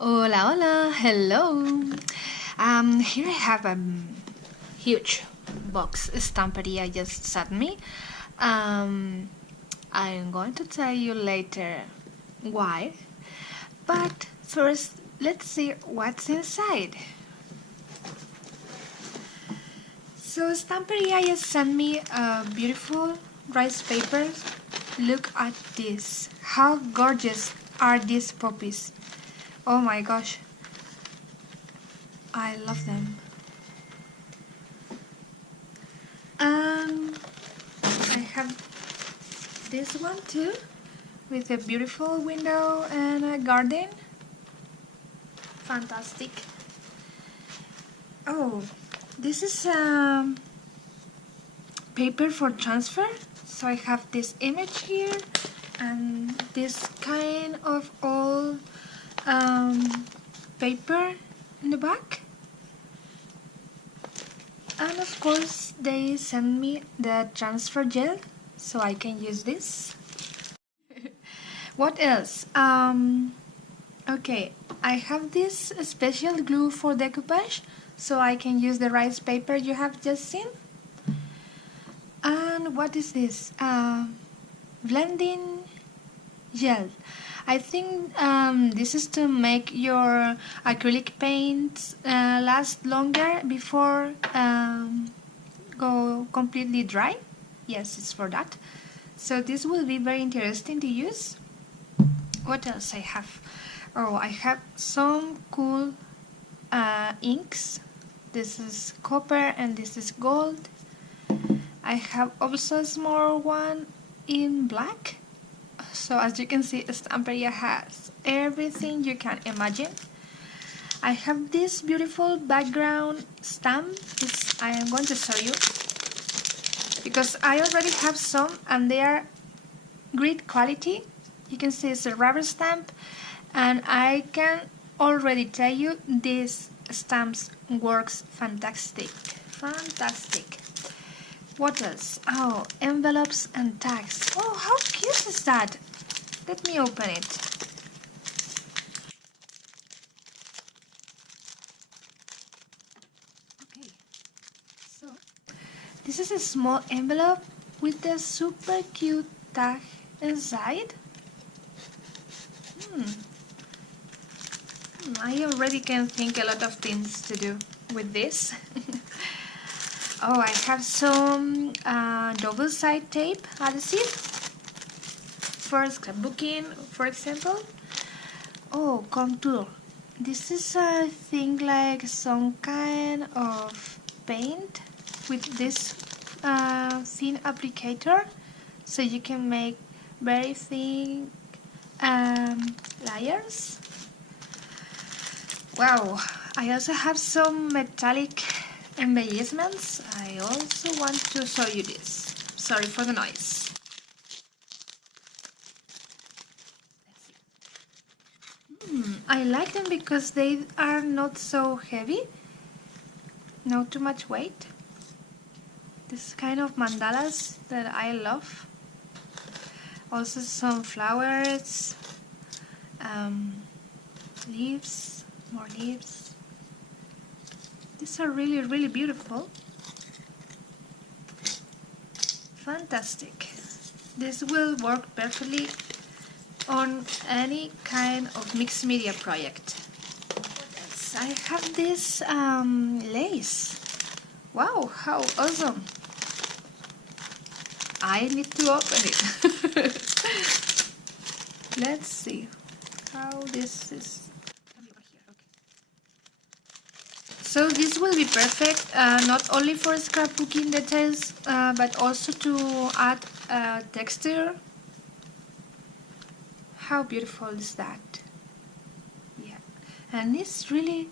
Hola, hola, hello. Here I have a huge box Stamperia just sent me. I'm going to tell you later why, but first let's see what's inside. So Stamperia just sent me a beautiful rice papers. Look at this. How gorgeous are these puppies? Oh my gosh. I love them. And I have this one too, with a beautiful window and a garden. Fantastic. Oh, this is paper for transfer. So I have this image here and this kind of old paper in the back. And of course they send me the transfer gel so I can use this. What else? Okay, I have this special glue for decoupage so I can use the rice paper you have just seen. And what is this? Blending gel. I think this is to make your acrylic paints last longer before go completely dry. Yes, it's for that. So this will be very interesting to use. What else I have? Oh, I have some cool inks. This is copper and this is gold. I have also a small one in black. So as you can see, Stamperia has everything you can imagine. I have this beautiful background stamp. I am going to show you because I already have some and they are great quality. You can see it's a rubber stamp and I can already tell you this stamps works fantastic. Fantastic. What else? Oh, envelopes and tags. Oh, how cute is that? Let me open it. Okay, so this is a small envelope with a super cute tag inside. I already can think a lot of things to do with this. Oh, I have some double-side tape adhesive for scrapbooking, for example. Oh, contour. This is, I think, like some kind of paint with this thin applicator, so you can make very thin layers. Wow, I also have some metallic embellishments. I also want to show you this. Sorry for the noise. I like them because they are not so heavy, not too much weight. This kind of mandalas that I love. Also some flowers, leaves, more leaves. These are really, really beautiful. Fantastic. This will work perfectly on any kind of mixed media project. Yes, I have this lace. Wow, how awesome. I need to open it. Let's see how this is. So this will be perfect not only for scrapbooking details but also to add texture. How beautiful is that? Yeah, and it's really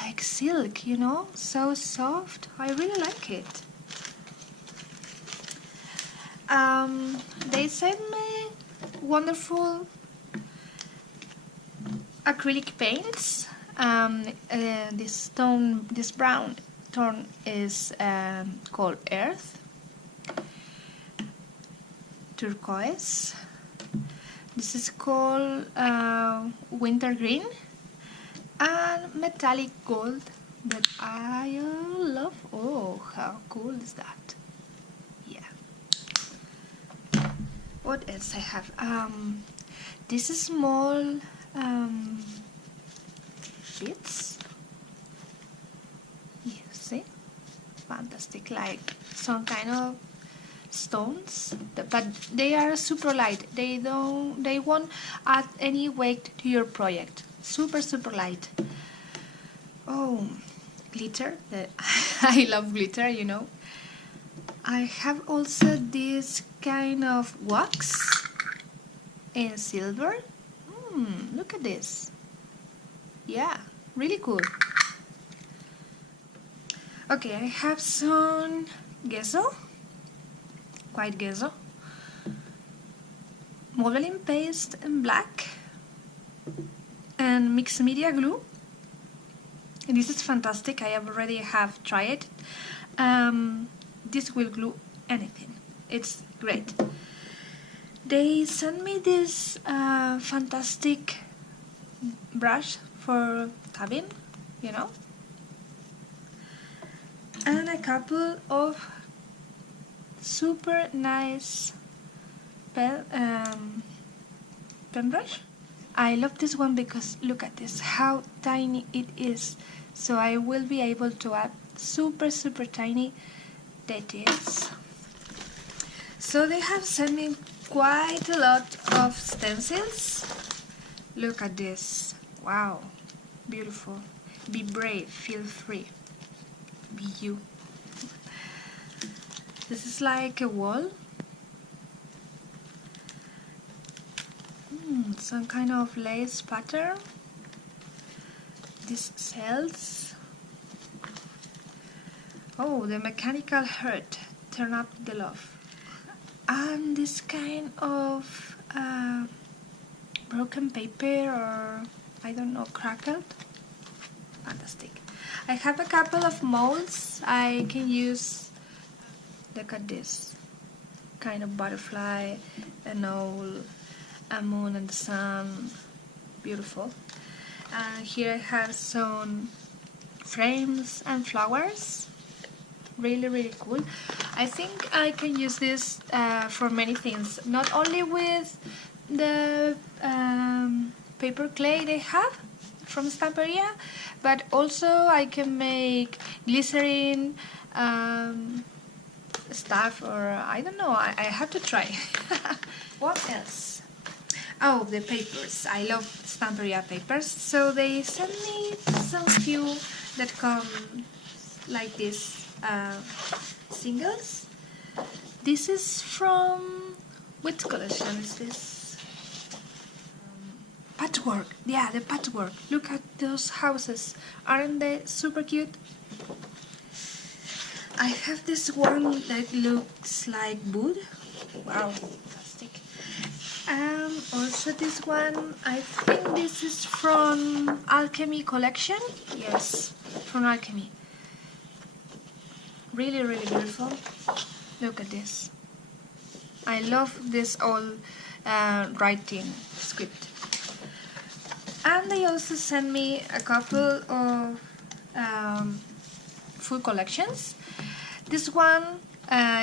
like silk, you know, so soft. I really like it. They sent me wonderful acrylic paints. This brown tone is called earth, turquoise. This is called winter green, and metallic gold that I love. Oh, how cool is that? Yeah. What else I have? This is small bits. You see? Fantastic, like some kind of stones, but they are super light. They won't add any weight to your project. Super light. Oh, glitter. I love glitter, you know. I have also this kind of wax in silver. Look at this. Yeah, really cool. Okay, I have some gesso, white gesso, modeling paste in black, and mixed media glue. And this is fantastic. I already have tried it. This will glue anything. It's great. They sent me this fantastic brush for tabbing, you know, and a couple of super nice pen brush. I love this one because look at this, how tiny it is. So I will be able to add super tiny details. So they have sent me quite a lot of stencils. Look at this. Wow, beautiful. Be brave, feel free. Be you. This is like a wall. Some kind of lace pattern. These cells. Oh, the mechanical hurt. Turn up the love. And this kind of broken paper, or I don't know, crackled. Fantastic. I have a couple of molds I can use. Look at this kind of butterfly, an owl, a moon and the sun. Beautiful. Here I have some frames and flowers. Really cool. I think I can use this for many things, not only with the paper clay they have from Stamperia, but also I can make glycerin stuff, or I don't know, I have to try. What else? Oh, the papers. I love Stamperia papers, so they sent me some few that come like this. Singles. This is from which collection is this? Patchwork. Yeah, the patchwork. Look at those houses. Aren't they super cute? I have this one that looks like wood. Wow, fantastic. Also this one, I think this is from Alchemy collection. Yes, from Alchemy. Really beautiful. Look at this. I love this old writing script. And they also sent me a couple of full collections. This one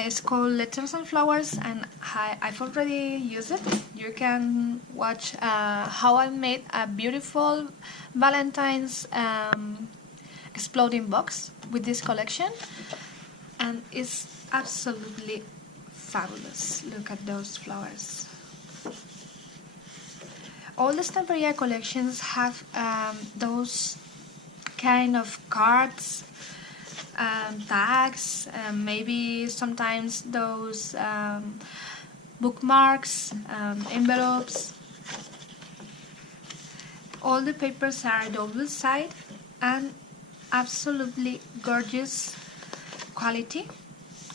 is called Letters and Flowers, and I've already used it. You can watch how I made a beautiful Valentine's exploding box with this collection. And it's absolutely fabulous. Look at those flowers. All the Stamperia collections have those kind of cards, tags, maybe sometimes those bookmarks, envelopes. All the papers are double-sided and absolutely gorgeous quality,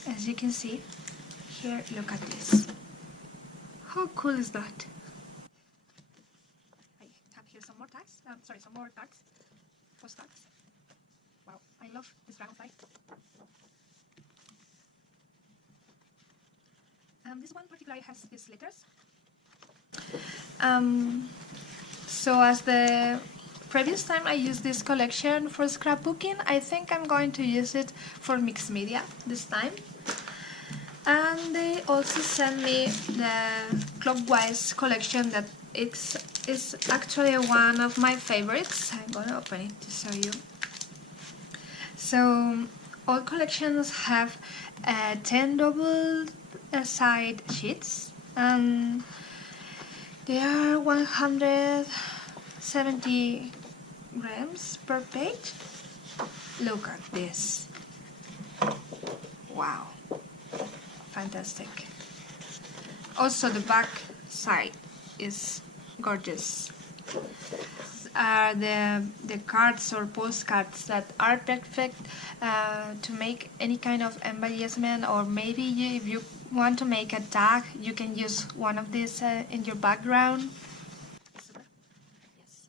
as you can see here. Look at this. How cool is that? I have here some more tags. Some more cards. Postcards. Wow, I love this dragonfly. This one particularly has these letters. So as the previous time I used this collection for scrapbooking, I think I'm going to use it for mixed media this time. And they also sent me the clockwise collection that is actually one of my favorites. I'm gonna open it to show you. So all collections have 10 double side sheets, and they are 170 grams per page. Look at this. Wow. Fantastic. Also the back side is gorgeous. The cards or postcards that are perfect to make any kind of embellishment, or maybe if you want to make a tag, you can use one of these in your background. Super. Yes.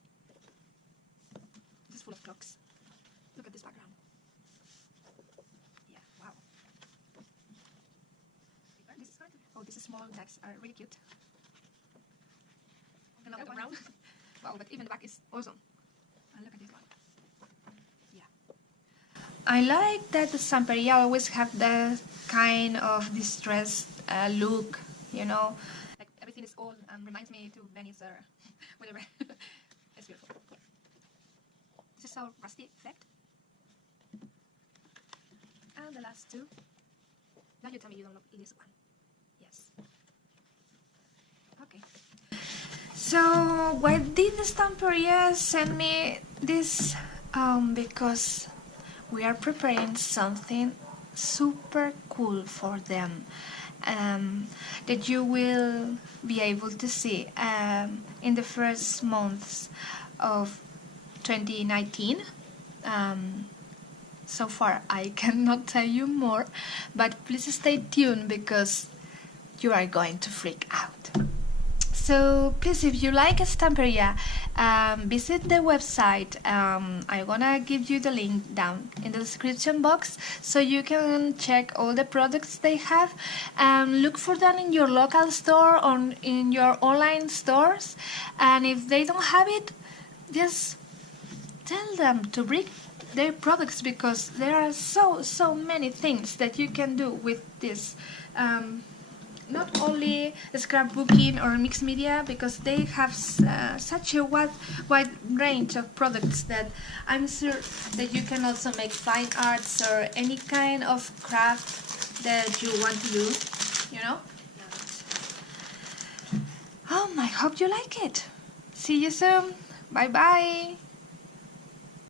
This is full of clocks. Look at this background. Yeah, wow. This is oh, these small tags are really cute. Another one. Wow, but even the back is awesome. And look at this one. Yeah. I like that the Stamperia always have the kind of distressed look, you know. Like everything is old and reminds me to Venice or whatever. It's beautiful. Yeah. This is so rusty effect. And the last two. Now you tell me you don't look in this one. Yes. Okay. So why did the Stamperia send me this? Because we are preparing something super cool for them that you will be able to see in the first months of 2019. So far I cannot tell you more, but please stay tuned because you are going to freak out. So please, if you like Stamperia, visit the website. I'm gonna give you the link down in the description box so you can check all the products they have. Look for them in your local store or in your online stores, and if they don't have it, just tell them to bring their products, because there are so many things that you can do with this. Not only scrapbooking or mixed media, because they have such a wide range of products that I'm sure that you can also make fine arts or any kind of craft that you want to do, you know. I hope you like it. See you soon. Bye bye.